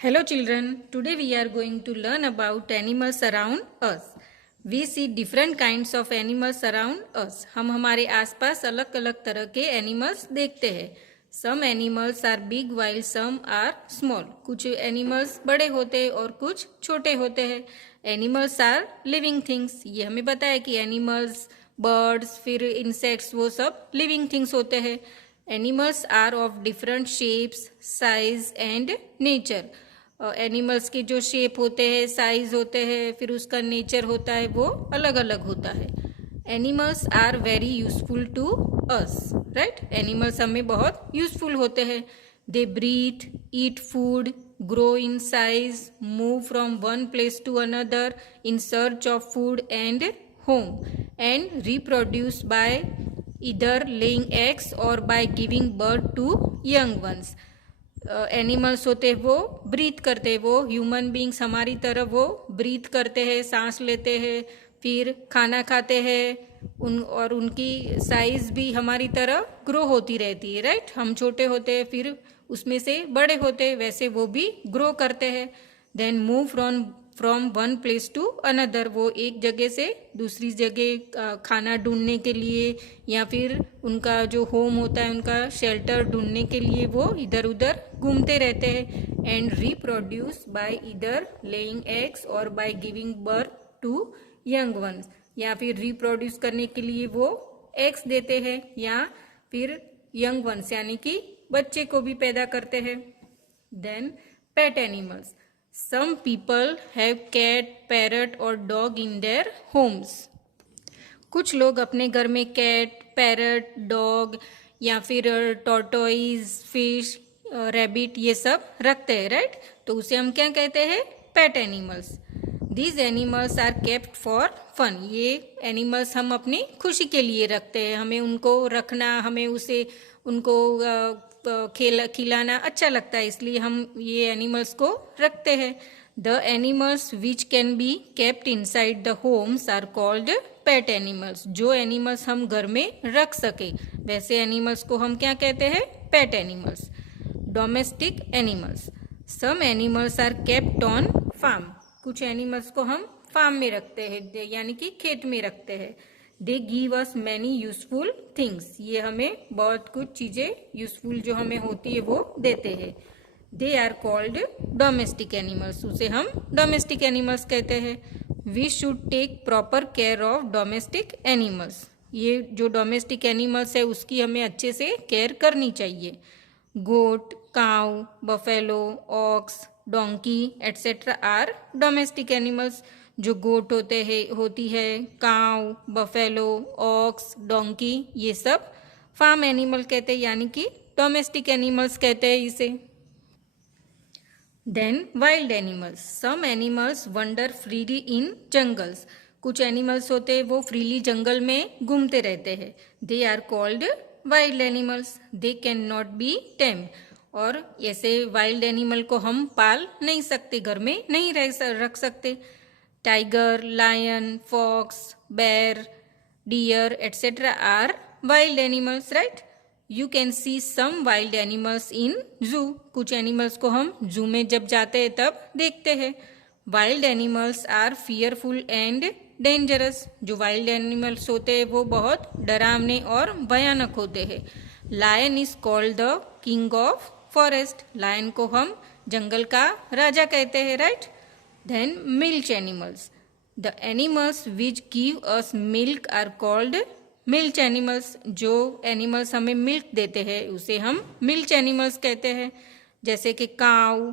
Hello children, today we are going to learn about animals around us. We see different kinds of animals around us. हम हमारे आसपास अलग अलग तरह के एनिमल्स देखते हैं. Some animals are big while some are small. कुछ एनिमल्स बड़े होते हैं और कुछ छोटे होते हैं. Animals are living things. ये हमें पता है कि एनिमल्स, बर्ड्स, फिर इंसेक्ट्स वो सब लिविंग थिंग्स होते हैं. Animals are of different shapes, size and nature. Animals के जो शेप होते हैं, साइज होते हैं, फिर उसका नेचर होता है, वो अलग अलग होता है. Animals are very useful to us, right. Animals हमें बहुत यूजफुल होते हैं. They breathe, eat food, grow in size, move from one place to another in search of food and home, and reproduce by either laying eggs or by giving birth to young ones. Animals होते हैं वो breathe करते हैं, वो human beings हमारी तरह वो breathe करते हैं, सांस लेते हैं, फिर खाना खाते हैं, और उनकी साइज भी हमारी तरह ग्रो होती रहती है, राइट. हम छोटे होते हैं, फिर उसमें से बड़े होते हैं, वैसे वो भी ग्रो करते हैं. Then move from one place to another, वो एक जगह से दूसरी जगह खाना ढूंढने के लिए या फिर उनका जो होम होता है, उनका शेल्टर ढूंढने के लिए वो इधर उधर घूमते रहते हैं. एंड रिप्रोड्यूस बाय इधर लेइंग एग्स और by giving birth to young ones, या फिर रिप्रोड्यूस करने के लिए वो एग्स देते हैं या फिर यंग वंस यानी कि बच्चे को भी पैदा करते हैं. Then pet animals. Some people have cat, parrot और डॉग इन देयर होम्स. कुछ लोग अपने घर में कैट, पैरट, डॉग या फिर टॉर्टोइज, फिश, रैबिट ये सब रखते हैं, राइट. तो उसे हम क्या कहते हैं? Pet animals. These animals are kept for fun. ये एनिमल्स हम अपनी खुशी के लिए रखते हैं. हमें उनको रखना, हमें उनको खिलाना अच्छा लगता है, इसलिए हम ये एनिमल्स को रखते हैं. The animals which can be kept inside the homes are called pet animals. जो एनिमल्स हम घर में रख सके वैसे एनिमल्स को हम क्या कहते हैं? Pet animals. Domestic animals. Some animals are kept on farm. कुछ एनिमल्स को हम फार्म में रखते हैं यानी कि खेत में रखते हैं. They give us many useful things. ये हमें बहुत कुछ चीजें यूजफुल जो हमें होती है वो देते हैं. They are called domestic animals. उसे हम डोमेस्टिक एनिमल्स कहते हैं. We should take proper care of domestic animals. ये जो डोमेस्टिक एनिमल्स है उसकी हमें अच्छे से केयर करनी चाहिए. Goat, cow, buffalo, ox, donkey etcetera are domestic animals. जो गोट होती है, काउ, बफेलो, ऑक्स, डोंकी ये सब फार्म एनिमल कहते हैं यानी कि डोमेस्टिक एनिमल्स कहते हैं इसे. Then wild animals. Some animals wander freely in jungles. कुछ एनिमल्स होते हैं वो फ्रीली जंगल में घूमते रहते हैं. They are called wild animals. They can not be tame. और ऐसे वाइल्ड एनिमल को हम पाल नहीं सकते, घर में नहीं रख सकते. Tiger, lion, fox, bear, deer etcetera are wild animals, right. You can see some wild animals in zoo. कुछ एनिमल्स को हम जू में जब जाते हैं तब देखते हैं. Wild animals are fearful and dangerous. जो वाइल्ड एनिमल्स होते हैं वो बहुत डरावने और भयानक होते हैं. Lion is called the king of forest. Lion को हम जंगल का राजा कहते हैं, right. Then milk animals. The animals which give us milk are called milk animals. जो एनिमल्स हमें मिल्क देते हैं उसे हम मिल्क एनिमल्स कहते हैं. जैसे कि cow,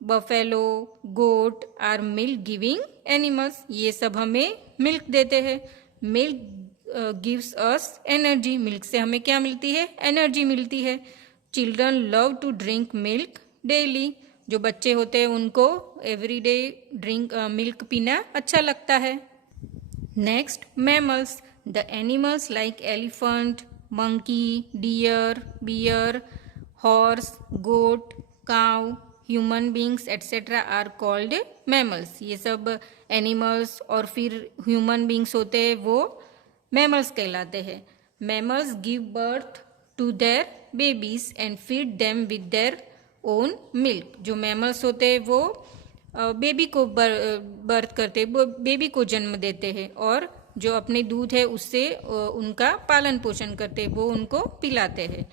buffalo, goat are milk giving animals. ये सब हमें मिल्क देते हैं. Milk gives us energy. Milk से हमें क्या मिलती है? एनर्जी मिलती है. Children love to drink milk daily. जो बच्चे होते हैं उनको एवरीडे मिल्क पीना अच्छा लगता है. Next mammals. The animals like elephant, monkey, deer, bear, horse, goat, cow, human beings etcetera are called mammals. ये सब एनिमल्स और फिर ह्यूमन बींग्स होते हैं वो मैमल्स कहलाते हैं. Mammals give birth to their babies and feed them with their own milk. जो मैमल्स होते हैं वो बेबी को बर्थ करते, बेबी को जन्म देते हैं और जो अपने दूध है उससे उनका पालन पोषण करते हैं, वो उनको पिलाते हैं।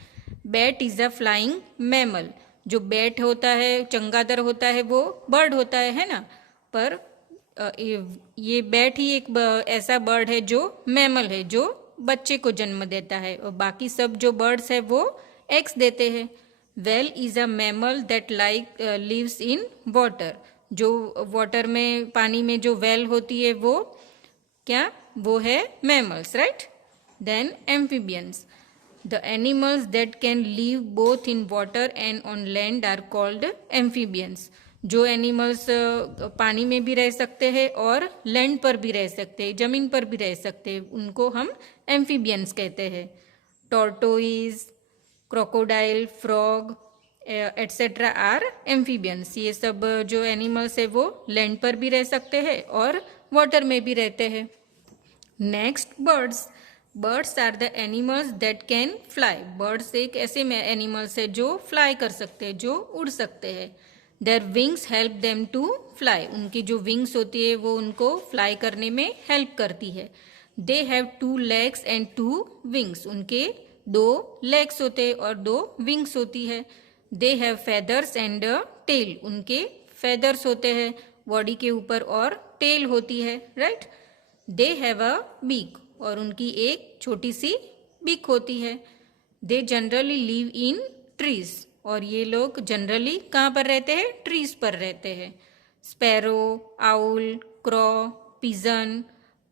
Bat is a flying mammal. जो बैट होता है, चमगादड़ होता है, वो बर्ड होता है ना, पर ये बैट ही एक ऐसा बर्ड है जो मैमल है, जो बच्चे को जन्म देता है, और बाकी सब जो बर्ड्स है वो एग्स देते हैं। Whale is a mammal that lives in water. जो वाटर में, पानी में जो वेल होती है वो क्या, वो है mammals, right. Then amphibians. The animals that can live both in water and on land are called amphibians. जो एनिमल्स पानी में भी रह सकते हैं और लैंड पर भी रह सकते हैं, जमीन पर भी रह सकते हैं, उनको हम एम्फीबियंस कहते हैं। Tortoise, crocodile, frog etcetera are amphibians. ये सब जो एनिमल्स है वो लैंड पर भी रह सकते हैं और वाटर में भी रहते हैं। Next, birds. Birds are the animals that can fly. Birds एक ऐसे एनिमल्स है जो फ्लाई कर सकते हैं, जो उड़ सकते हैं। Their wings help them to fly. उनकी जो विंग्स होती है वो उनको फ्लाई करने में हेल्प करती है। They have 2 legs and 2 wings। उनके 2 legs होते हैं और 2 wings होती है। They have feathers and tail. उनके feathers होते हैं बॉडी के ऊपर और टेल होती है, right. They have a beak. और उनकी एक छोटी सी बीक होती है। They generally live in trees. और ये लोग जनरली कहाँ पर रहते हैं, ट्रीज पर रहते हैं। Sparrow, owl, crow, pigeon,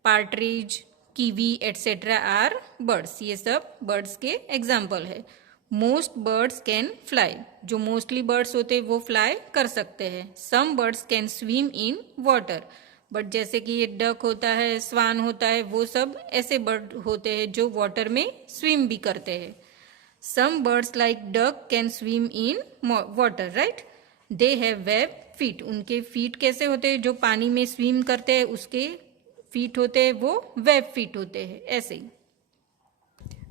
partridge, kiwi etcetera are birds. ये सब बर्ड्स के एग्जाम्पल है। Most birds can fly. जो मोस्टली बर्ड्स होते हैं वो फ्लाई कर सकते हैं। Some birds can swim in water. But जैसे कि ये डक होता है, स्वान होता है, वो सब ऐसे बर्ड होते हैं जो वाटर में स्विम भी करते हैं। Some birds like duck can swim in water, right. They have web feet. उनके फीट कैसे होते हैं, जो पानी में स्विम करते हैं उसके फीट होते हैं वो वेब फीट होते हैं, ऐसे ही।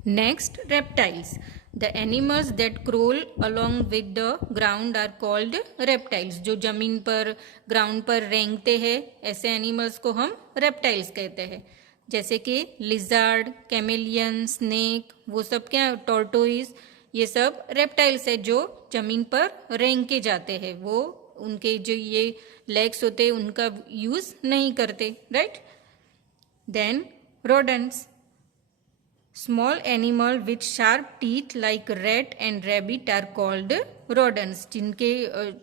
Next, reptiles. The animals that crawl along with the ground are called reptiles. जो जमीन पर, ग्राउंड पर रेंगते हैं, ऐसे एनिमल्स को हम रेप्टाइल्स कहते हैं। जैसे कि लिजार्ड, कैमेलियन, स्नेक, वो सब क्या, टॉर्टोइज, ये सब रेप्टाइल्स है जो जमीन पर रेंग के जाते हैं। वो उनके जो ये लेग्स होते हैं उनका यूज नहीं करते, right. Then rodents. Small animal with sharp teeth like rat and rabbit are called rodents. जिनके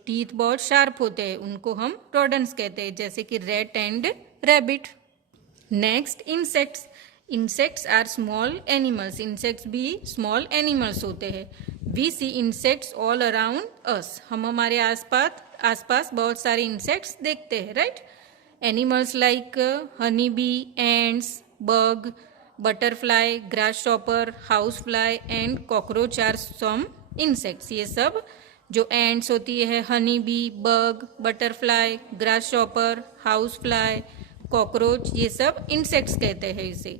टीथ बहुत शार्प होते हैं उनको हम rodents कहते हैं, जैसे कि rat and rabbit. Next, insects. Insects are small animals. Insects भी small animals होते हैं. We see insects all around us. हम हमारे आसपास बहुत सारे insects देखते हैं, right? Animals like honeybee, ants, bug, butterfly, grasshopper, housefly and cockroach are some insects. ये सब जो ants होती है, honeybee, bug, butterfly, grasshopper, housefly, cockroach, ये सब insects कहते हैं इसे.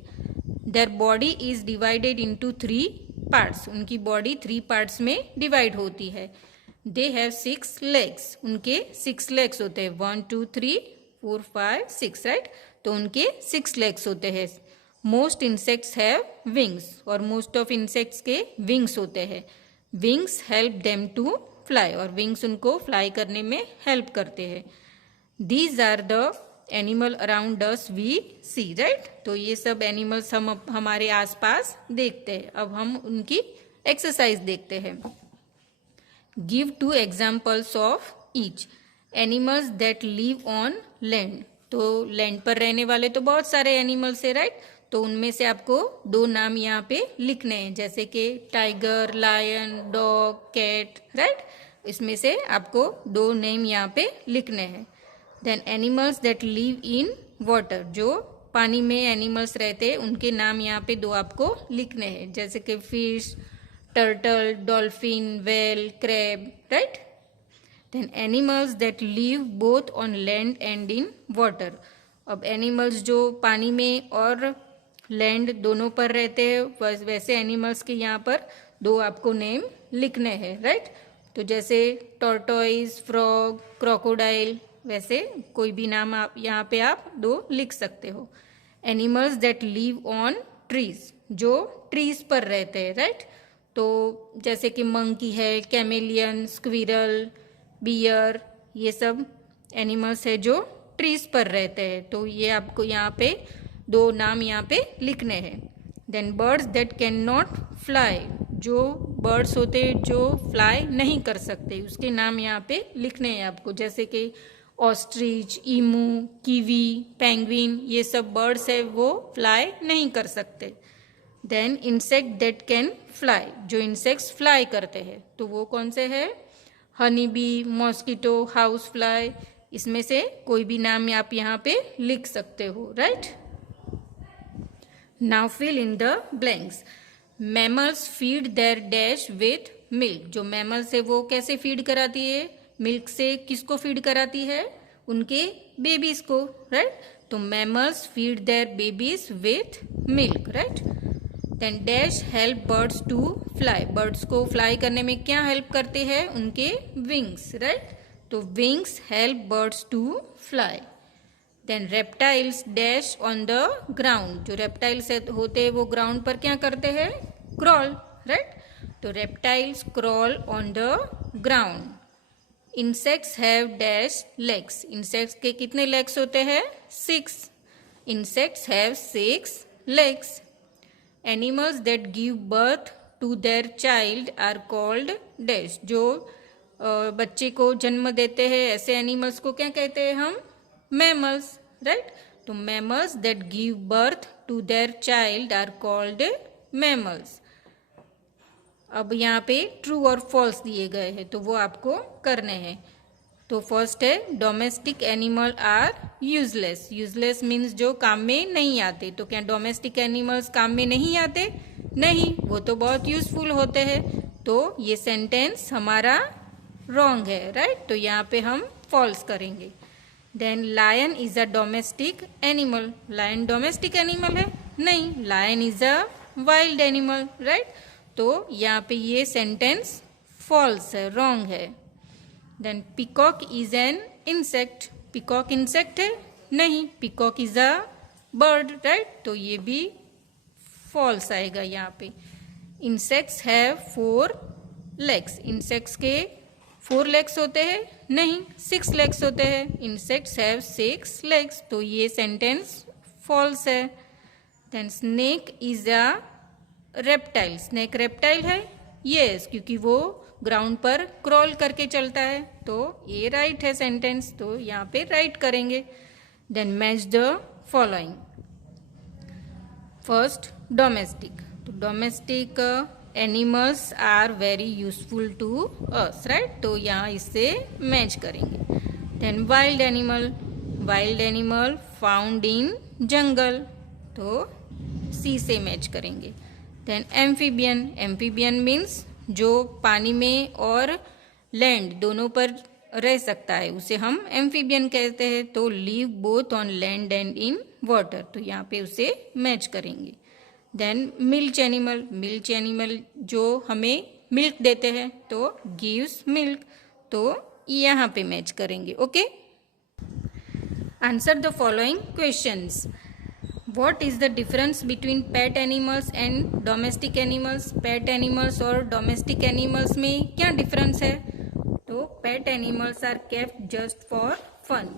Their body is divided into 3 parts. उनकी body 3 parts में divide होती है. They have 6 legs. उनके 6 legs होते हैं. 1, 2, 3, 4, 5, 6, right? तो उनके 6 legs होते हैं. Most insects have wings. और most of insects के wings होते हैं. Wings help them to fly. और wings उनको fly करने में help करते हैं. These are the animal around us we see, right? तो ये सब animals हम हमारे आसपास देखते हैं. अब हम उनकी exercise देखते हैं. Give 2 examples of each. Animals that live on land. तो लैंड पर रहने वाले तो बहुत सारे एनिमल्स है, राइट? तो उनमें से आपको 2 नाम यहाँ पे लिखने हैं, जैसे कि tiger, lion, dog, cat, right? इसमें से आपको 2 नेम यहाँ पे लिखने हैं. Then animals that live in water. जो पानी में एनिमल्स रहते हैं उनके नाम यहाँ पे 2 आपको लिखने हैं, जैसे कि fish, turtle, dolphin, whale, crab, right? Then animals that live both on land and in water. अब एनिमल्स जो पानी में और लैंड दोनों पर रहते हैं, वैसे एनिमल्स के यहाँ पर 2 आपको नेम लिखने हैं, राइट? तो जैसे टॉर्टोइज, फ्रॉग, क्रोकोडाइल, वैसे कोई भी नाम आप यहाँ पे आप 2 लिख सकते हो। Animals that live on trees, जो ट्रीज पर रहते हैं, राइट। तो जैसे कि मंकी है, कैमेलियन, स्क्विरल, बियर, ये सब एनिमल्स है जो ट्रीज पर रहते हैं। तो ये आपको यहाँ पे 2 नाम यहाँ पे लिखने हैं। Then birds that can not fly, जो बर्ड्स होते हैं जो फ्लाई नहीं कर सकते, उसके नाम यहाँ पे लिखने हैं आपको। जैसे कि ऑस्ट्रिच, ईमू, कीवी, पेंगुइन, ये सब बर्ड्स है वो फ्लाई नहीं कर सकते। Then insect that can fly, जो इंसेक्ट्स फ्लाई करते हैं, तो वो कौन से है? Honey bee, mosquito, house fly, इसमें से कोई भी नाम आप यहाँ पे लिख सकते हो, right. Now fill in the blanks. Mammals feed their dash with milk, जो मैमल्स है वो कैसे फीड कराती है? मिल्क से। किसको फीड कराती है? उनके बेबीज को, राइट। तो mammals feed their babies with milk, right. Then dash help birds to fly, birds को फ्लाई करने में क्या हेल्प करते हैं? उनके विंग्स, राइट। तो wings help birds to fly. Then reptiles dash on the ground, जो रेप्टाइल्स होते हैं वो ग्राउंड पर क्या करते हैं? Crawl, right. तो reptiles crawl on the ground. Insects have dash legs, insects के कितने लेग्स होते हैं? 6। Insects have 6 legs. Animals that give birth to their child are called dash, जो बच्चे को जन्म देते हैं ऐसे एनिमल्स को क्या कहते हैं हम? Mammals, right. तो mammals that give birth to their child are called mammals. अब यहाँ पे ट्रू और फॉल्स दिए गए हैं, तो वो आपको करने हैं। तो फर्स्ट है domestic animal are useless, useless means जो काम में नहीं आते। तो क्या डोमेस्टिक एनिमल्स काम में नहीं आते? नहीं, वो तो बहुत यूजफुल होते हैं। तो ये सेंटेंस हमारा रॉन्ग है, राइट। तो यहाँ पे हम फॉल्स करेंगे। Then lion is a domestic animal, lion domestic animal है? नहीं, lion is a wild animal, right. तो यहाँ पे ये सेंटेंस फॉल्स है, रॉन्ग है। Then peacock is an insect, peacock insect है? नहीं, peacock is a bird, right. तो ये भी फॉल्स आएगा यहाँ पे। इंसेक्ट्स हैव 4 लेग्स, इंसेक्ट्स के 4 लेग्स होते हैं? नहीं, 6 लेग्स होते हैं। इंसेक्ट्स हैव 6 लेग्स, तो ये सेंटेंस फॉल्स है। Then snake is a reptile, snake reptile है? यस, क्योंकि वो ग्राउंड पर क्रॉल करके चलता है, तो ये राइट है सेंटेंस, तो यहाँ पे राइट करेंगे। Then match the following. First domestic, तो domestic animals are very useful to us, right. तो यहाँ इससे मैच करेंगे। Then wild animal, wild animal found in jungle, तो सी से मैच करेंगे। देन एम्फीबियन, एम्फीबियन मीन्स जो पानी में और लैंड दोनों पर रह सकता है, उसे हम एम्फीबियन कहते हैं। तो live both on land and in water, तो यहाँ पे उसे मैच करेंगे। Then milch animal, milch animal जो हमें मिल्क देते हैं, तो गिव्स मिल्क, तो यहाँ पे मैच करेंगे। Okay, answer the following questions. What is the difference between pet animals and domestic animals? Pet animals और domestic animals में क्या difference है? तो pet animals are kept just for fun.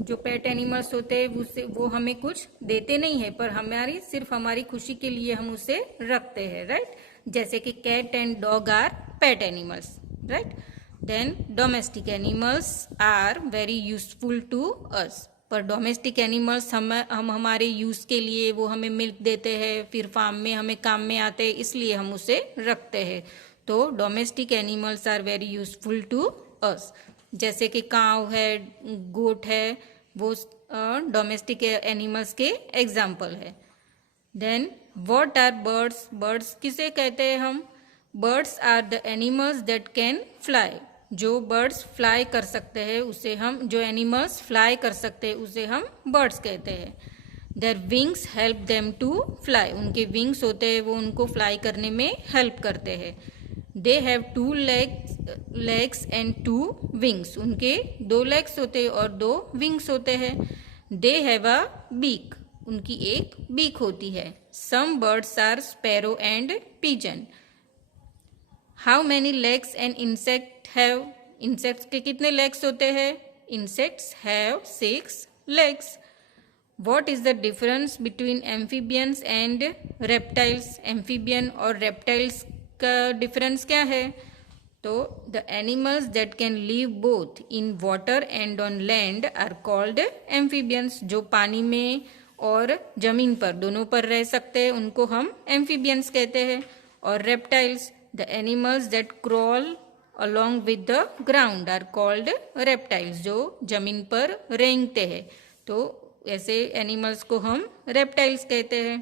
जो pet animals होते हैं वो हमें कुछ देते नहीं है, पर सिर्फ हमारी खुशी के लिए हम उसे रखते हैं, राइट। जैसे कि cat and dog are pet animals, right? Then domestic animals are very useful to us. पर डोमेस्टिक एनिमल्स हम हमारे यूज़ के लिए, वो हमें मिल्क देते हैं, फिर फार्म में हमें काम में आते हैं, इसलिए हम उसे रखते हैं। तो domestic animals are very useful to us. जैसे कि काव है, गोट है, वो डोमेस्टिक एनिमल्स के एग्जाम्पल है। Then what are birds, birds किसे कहते हैं हम? Birds are the animals that can fly, जो बर्ड्स फ्लाई कर सकते हैं उसे हम, जो एनिमल्स फ्लाई कर सकते हैं उसे हम बर्ड्स कहते हैं। Their wings help them to fly, उनके विंग्स होते हैं वो उनको फ्लाई करने में हेल्प करते हैं। They have 2 legs and 2 wings. उनके 2 legs होते हैं और 2 wings होते हैं. They have a beak. उनकी एक बीक होती है. Some birds are sparrow and pigeon. How many legs an insect have. Insects के कितने लेग्स होते हैं? Insects have 6 legs. What is the difference between amphibians and reptiles? Amphibian और reptiles का डिफरेंस क्या है? तो the animals that can live both in water and on land are called amphibians. जो पानी में और जमीन पर दोनों पर रह सकते हैं उनको हम एम्फीबियंस कहते हैं. और reptiles, the animals that crawl along with the ground are called reptiles. जो जमीन पर रेंगते हैं तो ऐसे एनिमल्स को हम रेप्टाइल्स कहते हैं.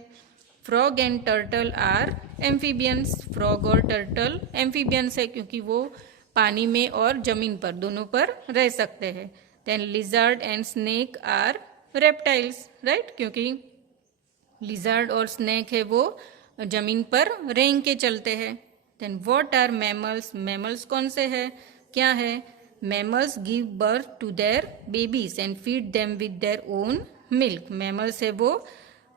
Frog and turtle are amphibians. Frog और टर्टल एम्फीबियंस है क्योंकि वो पानी में और जमीन पर दोनों पर रह सकते हैं. Then lizard and snake are reptiles, right, क्योंकि लिजर्ड और स्नेक है वो जमीन पर रेंग के चलते हैं. Then what are mammals. Mammals कौन से है, क्या है? Mammals give birth to their babies and feed them with their own milk. Mammals है वो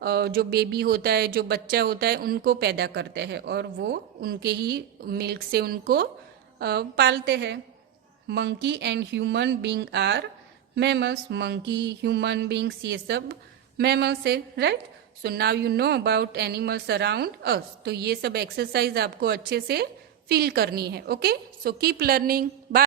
जो बेबी होता है, जो बच्चा होता है, उनको पैदा करते हैं और वो उनके ही मिल्क से उनको पालते हैं. Monkey and human being are mammals. Monkey, human beings, ये सब मैमल्स है, right. So now you know about animals around us. तो ये सब एक्सरसाइज आपको अच्छे से फील करनी है. Okay, so keep learning. Bye.